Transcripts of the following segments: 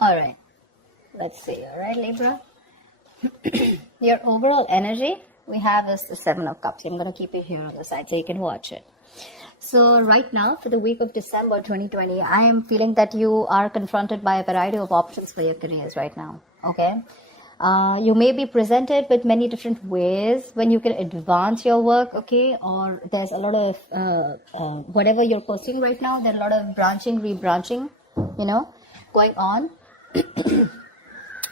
All right. Let's see. All right, Libra. Your overall energy we have is the Seven of Cups. I'm going to keep it here on the side so you can watch it. So right now, for the week of December 2020, I am feeling that you are confronted by a variety of options for your careers right now. Okay. You may be presented with many different ways when you can advance your work, okay? Or there's a lot of, whatever you're pursuing right now, there's a lot of branching, rebranching, going on.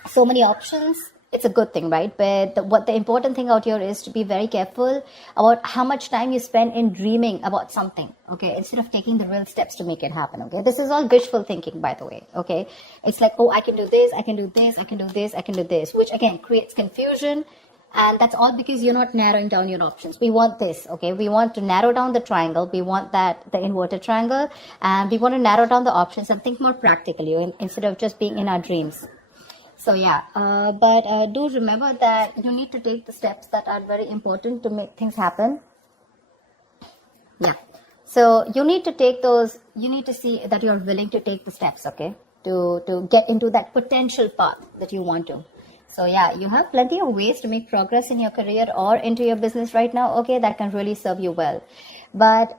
So many options. It's a good thing, right? But the important thing out here is to be very careful about how much time you spend in dreaming about something, okay? Instead of taking the real steps to make it happen, okay? This is all wishful thinking, by the way, okay? It's like, oh, I can do this, I can do this, I can do this, I can do this, which again creates confusion. And that's all because you're not narrowing down your options. We want this, okay? We want to narrow down the triangle. We want the inverted triangle. And we want to narrow down the options and think more practically instead of just being in our dreams. So yeah, but do remember that you need to take the steps that are very important to make things happen. Yeah. So you need to take those, you need to see that you're willing to take the steps, okay? To get into that potential path that you want to. So yeah, you have plenty of ways to make progress in your career or into your business right now, okay? That can really serve you well. But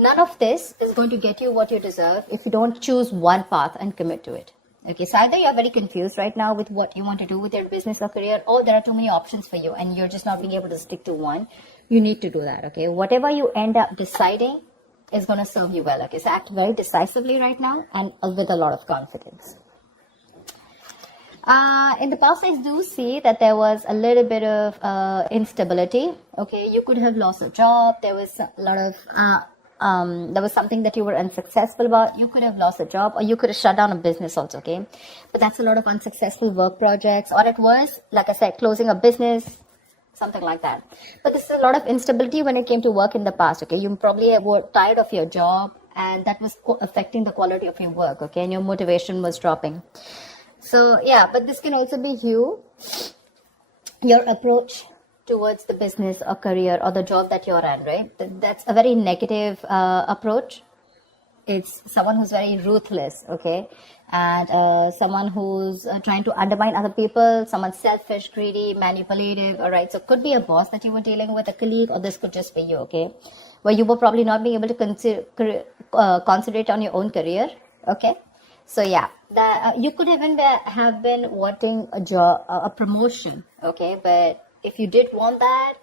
none of this is going to get you what you deserve if you don't choose one path and commit to it. Okay, so either you're very confused right now with what you want to do with your business or career, or there are too many options for you and you're just not being able to stick to one. You need to do that, okay? Whatever you end up deciding is going to serve you well, okay? So act very decisively right now and with a lot of confidence. In the past, I do see that there was a little bit of instability, okay? You could have lost a job. There was a lot of... there was something that you were unsuccessful about. You could have lost a job or you could have shut down a business also, okay? But that's a lot of unsuccessful work projects, or it was, like I said, closing a business, something like that. But this is a lot of instability when it came to work in the past, okay? You probably were tired of your job and that was affecting the quality of your work, okay? And your motivation was dropping. So yeah, but this can also be your approach towards the business or career or the job that you're in, right? That's a very negative approach. It's someone who's very ruthless, okay? And someone who's trying to undermine other people, someone selfish, greedy, manipulative, all right? So it could be a boss that you were dealing with, a colleague, or this could just be you, okay? Where you were probably not being able to concentrate on your own career, okay? So yeah, you could even have been wanting a job, a promotion, okay? But if you did want that,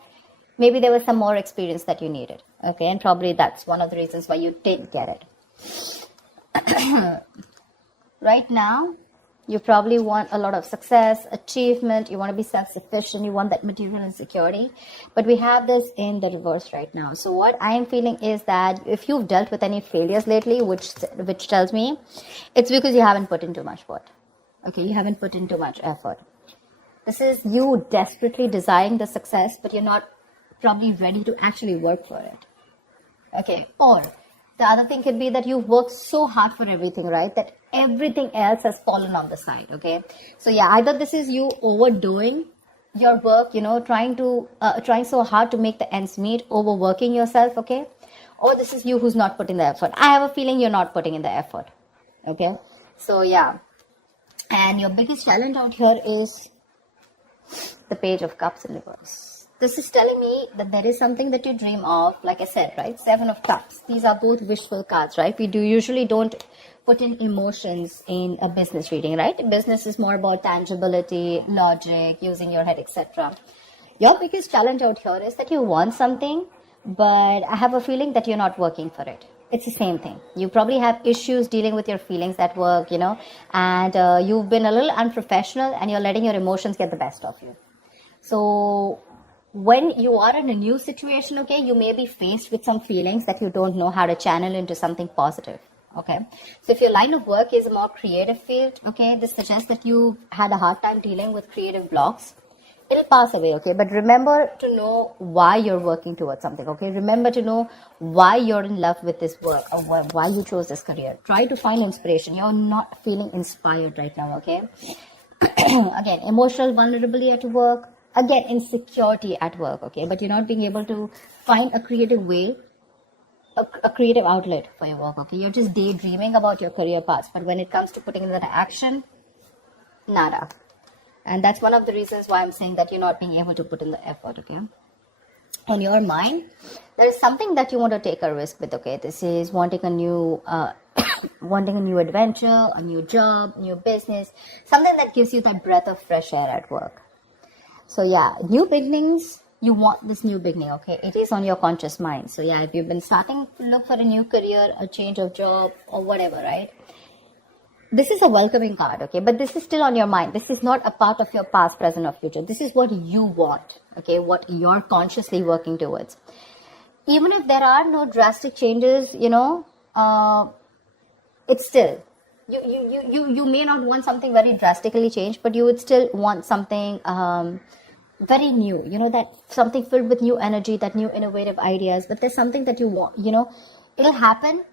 maybe there was some more experience that you needed, okay? And probably that's one of the reasons why you didn't get it. Right now, you probably want a lot of success, achievement, you want to be self-sufficient, you want that material and security. But we have this in the reverse right now. So what I am feeling is that if you've dealt with any failures lately, which tells me, it's because you haven't put in too much work, okay? You haven't put in too much effort. This is you desperately desiring the success, but you're not probably ready to actually work for it. Okay. Or the other thing could be that you've worked so hard for everything, right? That everything else has fallen on the side. Okay. So yeah, either this is you overdoing your work, trying so hard to make the ends meet, overworking yourself. Okay. Or this is you who's not putting the effort. I have a feeling you're not putting in the effort. Okay. So yeah. And your biggest challenge out here is the Page of Cups in reverse. This is telling me that there is something that you dream of, like I said, right? Seven of Cups. These are both wishful cards, right? We usually don't put in emotions in a business reading, right? Business is more about tangibility, logic, using your head, etc. Your biggest challenge out here is that you want something, but I have a feeling that you're not working for it. It's the same thing. You probably have issues dealing with your feelings at work, and you've been a little unprofessional and you're letting your emotions get the best of you. So when you are in a new situation, okay, you may be faced with some feelings that you don't know how to channel into something positive, okay? So if your line of work is a more creative field, okay, this suggests that you had a hard time dealing with creative blocks. It'll pass away, okay? But remember to know why you're working towards something, okay? Remember to know why you're in love with this work or why you chose this career. Try to find inspiration. You're not feeling inspired right now, okay? Again, emotional vulnerability at work. Again, insecurity at work, okay? But you're not being able to find a creative way, a creative outlet for your work, okay? You're just daydreaming about your career paths. But when it comes to putting in that action, Nada. And that's one of the reasons why I'm saying that you're not being able to put in the effort, okay? On your mind, there is something that you want to take a risk with, okay? This is wanting a new wanting a new adventure, a new job, new business, something that gives you that breath of fresh air at work. So yeah, new beginnings, you want this new beginning, okay? It is on your conscious mind. So yeah, if you've been starting to look for a new career, a change of job or whatever, right? This is a welcoming card, okay? But this is still on your mind. This is not a part of your past, present, or future. This is what you want, okay? What you're consciously working towards. Even if there are no drastic changes, it's still, you may not want something very drastically changed, but you would still want something very new, that something filled with new energy, that new innovative ideas. But there's something that you want, it'll happen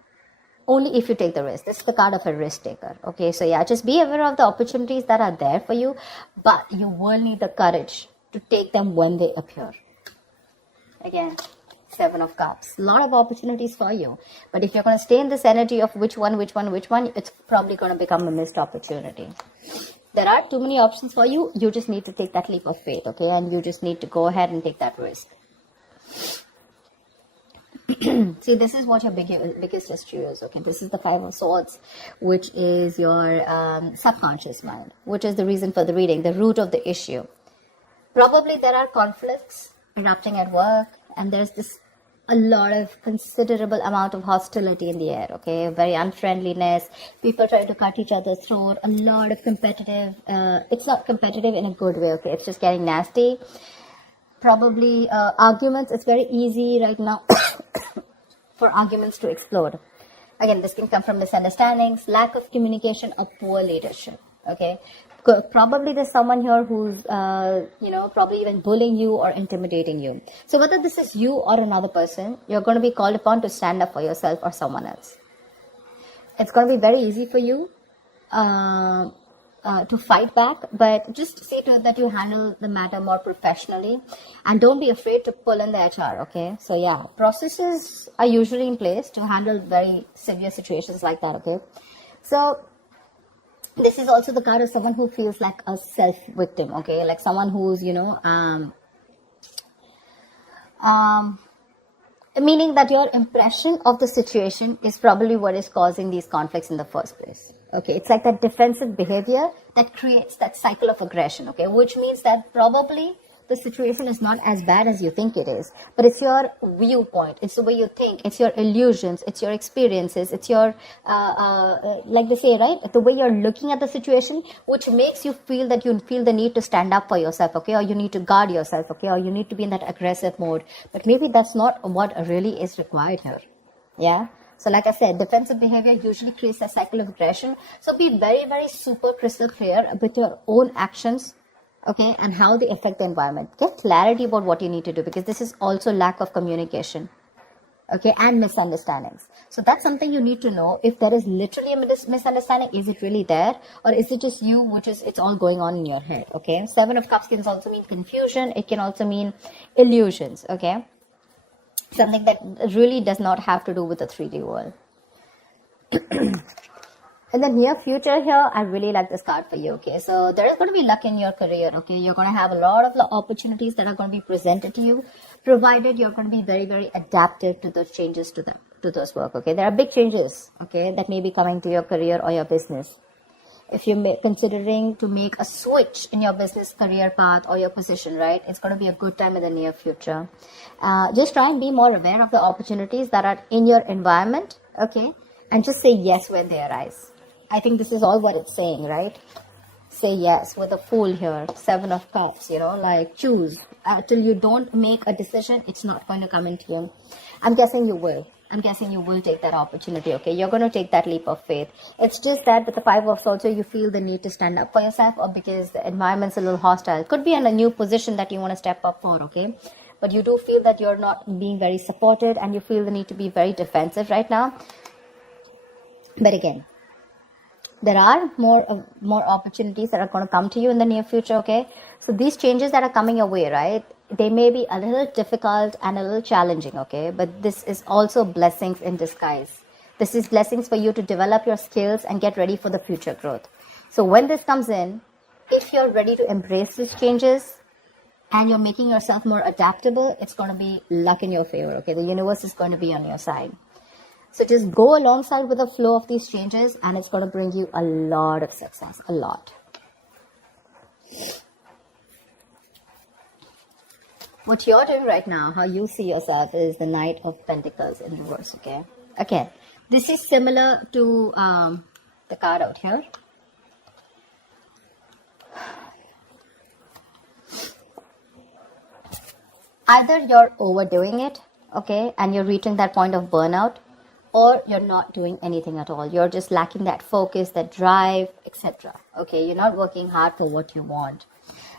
only if you take the risk. This is the card of a risk taker. Okay, so yeah, just be aware of the opportunities that are there for you, but you will need the courage to take them when they appear. Again, 7 of Cups. A lot of opportunities for you. But if you're going to stay in this energy of which one, it's probably going to become a missed opportunity. There are too many options for you. You just need to take that leap of faith, okay? And you just need to go ahead and take that risk. See, this is what your biggest issue is, okay? This is the 5 of Swords, which is your subconscious mind, which is the reason for the reading, the root of the issue. Probably there are conflicts erupting at work, and there's a lot of considerable amount of hostility in the air, okay? Very unfriendliness, people trying to cut each other's throat, a lot of competitive, it's not competitive in a good way, okay? It's just getting nasty. Probably arguments, it's very easy right now for arguments to explode. Again, this can come from misunderstandings, lack of communication, or poor leadership, okay? Probably there's someone here who's, probably even bullying you or intimidating you. So whether this is you or another person, you're going to be called upon to stand up for yourself or someone else. It's going to be very easy for you to fight back, but just see to it that you handle the matter more professionally, and don't be afraid to pull in the HR, okay? So yeah, processes are usually in place to handle very severe situations like that, okay? So this is also the card of someone who feels like a self-victim, okay? Like someone who's, meaning that your impression of the situation is probably what is causing these conflicts in the first place. Okay, it's like that defensive behavior that creates that cycle of aggression, okay, which means that probably the situation is not as bad as you think it is, but it's your viewpoint, it's the way you think, it's your illusions, it's your experiences, it's your, like they say, right, the way you're looking at the situation, which makes you feel that you feel the need to stand up for yourself, okay, or you need to guard yourself, okay, or you need to be in that aggressive mode, but maybe that's not what really is required here, yeah? So like I said, defensive behavior usually creates a cycle of aggression, so be very, very super crystal clear with your own actions, okay, and how they affect the environment. Get clarity about what you need to do, because this is also lack of communication, okay, and misunderstandings. So that's something you need to know. If there is literally a misunderstanding, is it really there, or is it just you, it's all going on in your head, okay? 7 of Cups can also mean confusion. It can also mean illusions, okay? Something that really does not have to do with the 3D world. In the near future here, I really like this card for you, okay? So there is going to be luck in your career, okay? You're going to have a lot of opportunities that are going to be presented to you, provided you're going to be very, very adaptive to those changes to those work, okay? There are big changes, okay, that may be coming to your career or your business. If you're considering to make a switch in your business career path or your position, right, it's going to be a good time in the near future. Just try and be more aware of the opportunities that are in your environment, okay? And just say yes when they arise. I think this is all what it's saying, right? Say yes with a Fool here, 7 of Cups, like choose. Till you don't make a decision, it's not going to come into you. I'm guessing you will. I'm guessing you will take that opportunity, okay? You're going to take that leap of faith. It's just that with the 5 of Swords, you feel the need to stand up for yourself, or because the environment's a little hostile. Could be in a new position that you want to step up for, okay? But you do feel that you're not being very supported, and you feel the need to be very defensive right now. But again, there are more opportunities that are going to come to you in the near future, okay? So these changes that are coming your way, right, they may be a little difficult and a little challenging, okay? But this is also blessings in disguise. This is blessings for you to develop your skills and get ready for the future growth. So when this comes in, if you're ready to embrace these changes and you're making yourself more adaptable, it's going to be luck in your favor, okay? The universe is going to be on your side. So just go alongside with the flow of these changes and it's going to bring you a lot of success, a lot. What you're doing right now, how you see yourself, is the Knight of Pentacles in reverse, okay? Again, this is similar to the card out here. Either you're overdoing it, okay, and you're reaching that point of burnout, or you're not doing anything at all. You're just lacking that focus, that drive, etc. Okay, you're not working hard for what you want.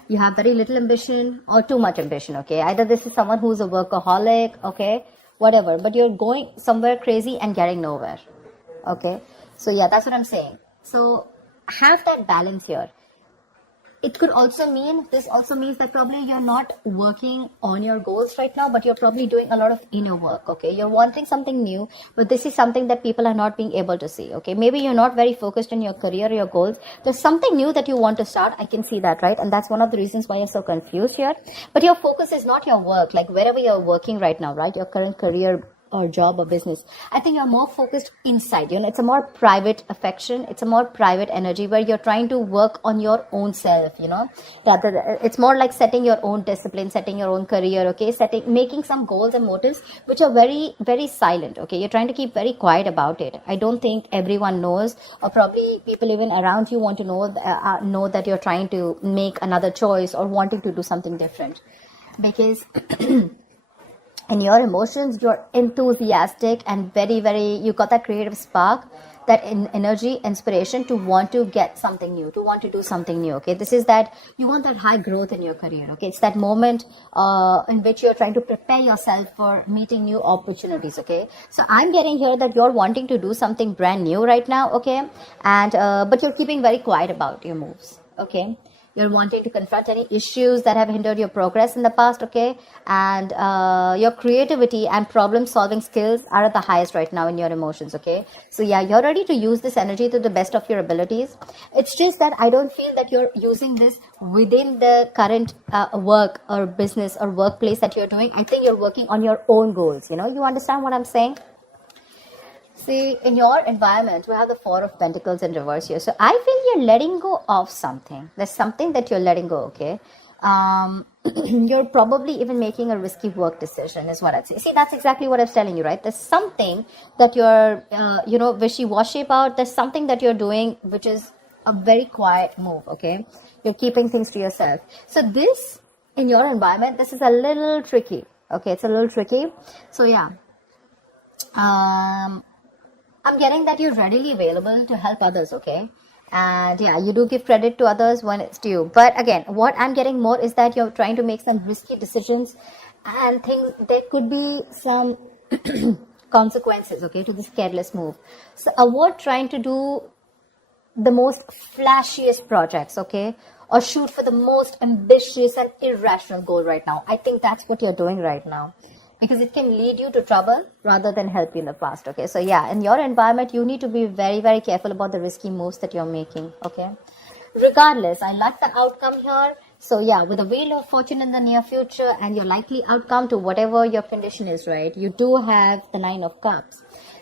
You have very little ambition or too much ambition, okay? Either this is someone who's a workaholic, okay, whatever, but you're going somewhere crazy and getting nowhere, okay? So yeah, that's what I'm saying. So have that balance here. It could also mean, this also means that probably you're not working on your goals right now, but you're probably doing a lot of inner work, okay? You're wanting something new, but this is something that people are not being able to see, okay? Maybe you're not very focused on your career, your goals. There's something new that you want to start. I can see that, right? And that's one of the reasons why you're so confused here. But your focus is not your work, like wherever you're working right now, right? Your current career or job or business. I think you're more focused inside, it's a more private affection. It's a more private energy where you're trying to work on your own self, rather it's more like setting your own discipline, setting your own career, okay, making some goals and motives which are very, very silent, okay? You're trying to keep very quiet about it. I don't think everyone knows, or probably people even around you want to know that you're trying to make another choice or wanting to do something different, because in your emotions, you're enthusiastic and very, very, you got that creative spark, that energy, inspiration to want to get something new, to want to do something new, okay? This is that, you want that high growth in your career, okay? It's that moment in which you're trying to prepare yourself for meeting new opportunities, okay? So I'm getting here that you're wanting to do something brand new right now, okay? And, but you're keeping very quiet about your moves, okay? You're wanting to confront any issues that have hindered your progress in the past, okay? And your creativity and problem-solving skills are at the highest right now in your emotions, okay? So yeah, you're ready to use this energy to the best of your abilities. It's just that I don't feel that you're using this within the current work or business or workplace that you're doing. I think you're working on your own goals, you understand what I'm saying? See, in your environment, we have the Four of Pentacles in reverse here. So I feel you're letting go of something. There's something that you're letting go, okay? You're probably even making a risky work decision is what I'd say. See, that's exactly what I was telling you, right? There's something that you're, wishy-washy about. There's something that you're doing which is a very quiet move, okay? You're keeping things to yourself. So this, in your environment, this is a little tricky, okay? It's a little tricky. So yeah. I'm getting that you're readily available to help others, okay? And yeah, you do give credit to others when it's due. But again, what I'm getting more is that you're trying to make some risky decisions and things, there could be some consequences, okay, to this careless move. So avoid trying to do the most flashiest projects, okay? Or shoot for the most ambitious and irrational goal right now. I think that's what you're doing right now, because it can lead you to trouble rather than help you in the past, okay? So yeah, in your environment, you need to be very, very careful about the risky moves that you're making, okay? Regardless, I like the outcome here. So yeah, with the Wheel of Fortune in the near future and your likely outcome to whatever your condition is, right? You do have the Nine of Cups.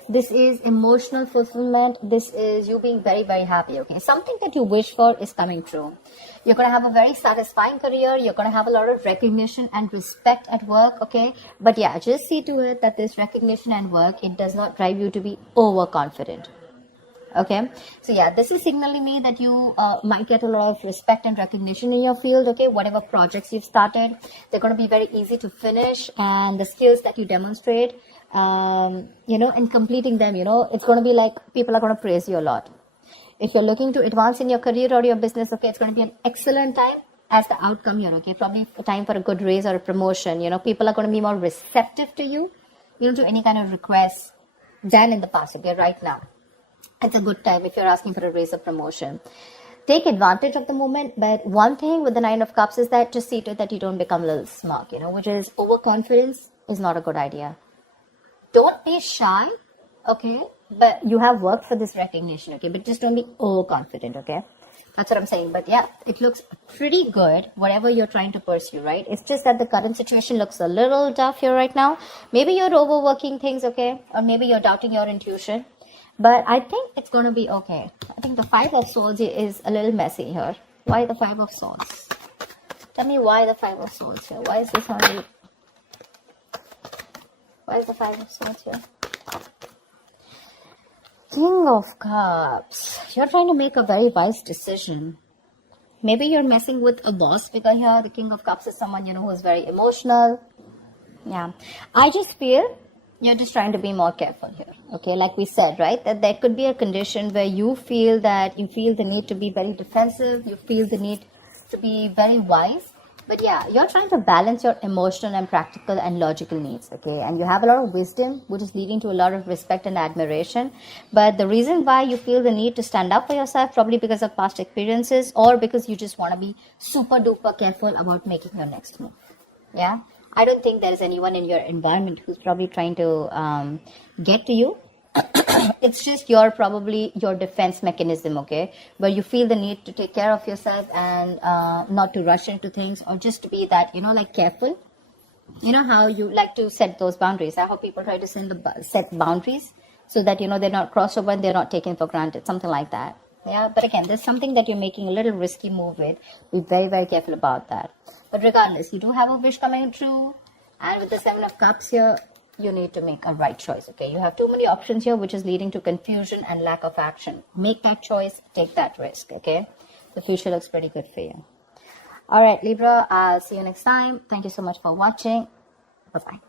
This is emotional fulfillment. This is you being very, very happy, okay? Something that you wish for is coming true. You're going to have a very satisfying career. You're going to have a lot of recognition and respect at work, okay? But yeah, just see to it that this recognition and work, it does not drive you to be overconfident, okay? So yeah, this is signaling me that you might get a lot of respect and recognition in your field, okay? Whatever projects you've started, they're going to be very easy to finish, and the skills that you demonstrate, in completing them, it's going to be like people are going to praise you a lot. If you're looking to advance in your career or your business, okay, it's going to be an excellent time as the outcome here, okay? Probably a time for a good raise or a promotion. People are going to be more receptive to you, to any kind of requests than in the past, okay? Right now, it's a good time if you're asking for a raise or promotion. Take advantage of the moment, but one thing with the Nine of Cups is that just see to it that you don't become a little smug, which is overconfidence is not a good idea. Don't be shy, okay? But you have worked for this recognition, okay? But just don't be overconfident, okay? That's what I'm saying. But yeah, it looks pretty good, whatever you're trying to pursue, right? It's just that the current situation looks a little tough here right now. Maybe you're overworking things, okay? Or maybe you're doubting your intuition. But I think it's going to be okay. I think the Five of Swords is a little messy here. Why the Five of Swords? Tell me why the Five of Swords here. Why is this only... Why is the Five of Swords here? King of Cups. You're trying to make a very wise decision. Maybe you're messing with a boss figure here. The King of Cups is someone, who is very emotional. Yeah. I just feel you're just trying to be more careful here. Okay, like we said, right? That there could be a condition where you feel the need to be very defensive. You feel the need to be very wise. But yeah, you're trying to balance your emotional and practical and logical needs, okay? And you have a lot of wisdom, which is leading to a lot of respect and admiration. But the reason why you feel the need to stand up for yourself, probably because of past experiences or because you just want to be super duper careful about making your next move. Yeah? I don't think there is anyone in your environment who's probably trying to get to you. It's just your defense mechanism, okay, where you feel the need to take care of yourself and not to rush into things, or just to be that like careful. You know how you like to set those boundaries. I hope people try to set boundaries so that they're not crossed over and they're not taken for granted, something like that. Yeah, but again, there's something that you're making a little risky move with. Be very, very careful about that. But regardless, you do have a wish coming true, and with the Seven of Cups here, you need to make a right choice, okay? You have too many options here, which is leading to confusion and lack of action. Make that choice, take that risk, okay? The future looks pretty good for you. All right, Libra, I'll see you next time. Thank you so much for watching. Bye-bye.